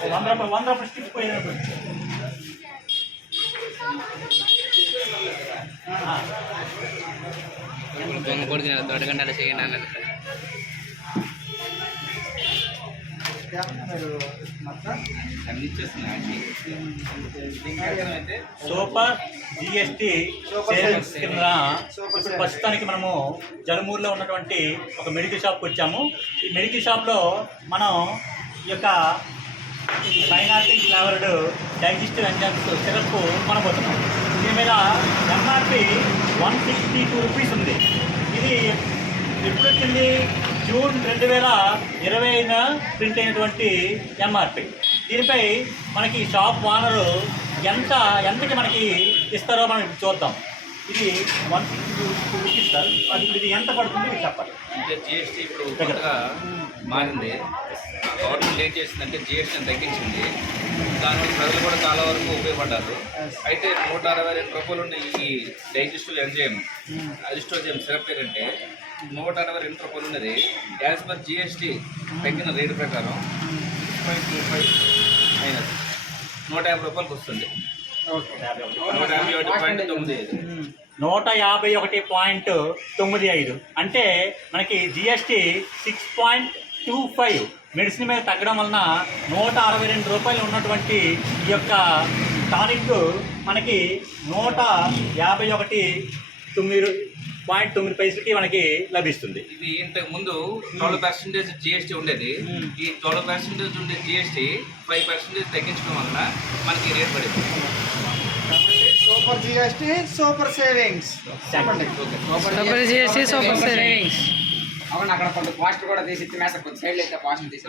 ₹100 stick పోయినప్పుడు కొడుకు దొడ్డ గంటలు చేయండి అన్నది. సూపర్ జిఎస్టి సేల్స్ కింద ఇప్పుడు ప్రస్తుతానికి మనము జలమూరులో ఉన్నటువంటి ఒక మెడికల్ షాప్కి వచ్చాము. ఈ మెడికల్ షాప్లో మనం ఈ యొక్క pineapple flavoured digestive enzymes syrup కొనబోతున్నాం. దీని మీద ఎంఆర్పి ₹162 ఉంది. ఇది ఎప్పుడు వచ్చింది? జూన్ 2020 ప్రింట్ అయినటువంటి ఎంఆర్పి. దీనిపై మనకి షాప్ ఓనరు ఎంతకి మనకి ఇస్తారో మనం చూద్దాం. ఇది ₹162 సార్. అది ఇది ఎంత పడుతుంది మీరు చెప్పాలి. అంటే జిఎస్టీ ఇప్పుడు కొత్తగా మారింది. గవర్నమెంట్ ఏం చేసిందంటే జిఎస్టీని తగ్గించింది. దానివల్ల ప్రజలు కూడా చాలా వరకు ఉపయోగపడ్డారు. అయితే ₹162 ఉన్న ఈ డైజెస్టివ్ ఎంజైమ్ అజిస్ట్రోజైమ్ సిరప్ ఏంటంటే ₹162 ఉన్నది. యాజ్ పర్ జిఎస్టీ తగ్గిన రేటు ప్రకారం 6.25 అయినది ₹150 వస్తుంది. 151.95 అంటే మనకి జిఎస్టీ 6.25 మెడిసిన్ మీద తగ్గడం వలన ₹162 ఉన్నటువంటి ఈ యొక్క టానిక్ మనకి 151.9 మనకి లభిస్తుంది. ఇది ఇంతకు ముందు 12% జిఎస్టీ ఉండేది. ఈ 12% ఉండే జిఎస్టీ 5% తగ్గించడం వలన మనకి రేట్ పడింది. Super GST super savings. Super GST super savings. అవును, అక్కడ కొంత పాస్ట్ కూడా తీసి ఇచ్చి కొంత సైడ్లో అయితే పాస్ట్ తీసి